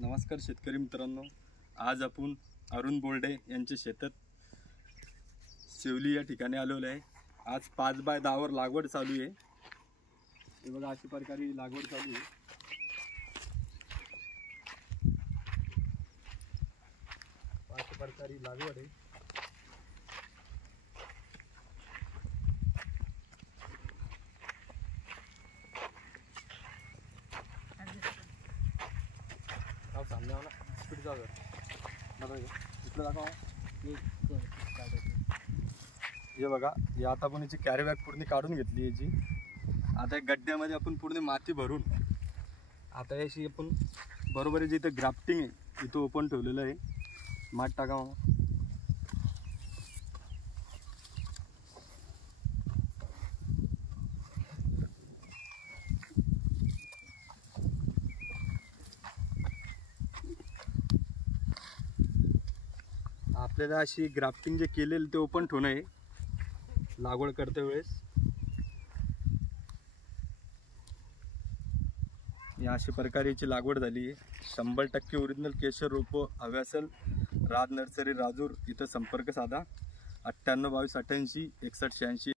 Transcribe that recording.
नमस्कार शेतकरी मित्रांनो, आज आपण अरुण बोर्डे यांच्या शेतात शिवली या ठिकाणी आलेलो आहे। आज 5x10 वर लागवड चालू आहे। हे बघा अशा प्रकारे लागवड चालू आहे। अशा प्रकारे लागवड आहे। सामने वाला स्पीड जाऊ बघा इकडे दाखवा। हे बघा, हे आता आपण याची कॅरी बॅग पूर्ण काढून घेतली याची। आता गड्ड्यामध्ये आपण पूर्ण माती भरून आता याची आपण बरोबर जे इथं ग्राफ्टिंग आहे इथं ओपन ठेवलेलं आहे। माठ टाका। आपल्याला अशी ग्राफ्टिंग जे केलेलं ते ओपन ठेवणं आहे लागवड करते वेळेस। या अशा प्रकारेची लागवड झाली आहे। 100% ओरिजिनल केशर रोप हवे असेल राज नर्सरी राजूर इथं संपर्क साधा 98 22 88 61 86।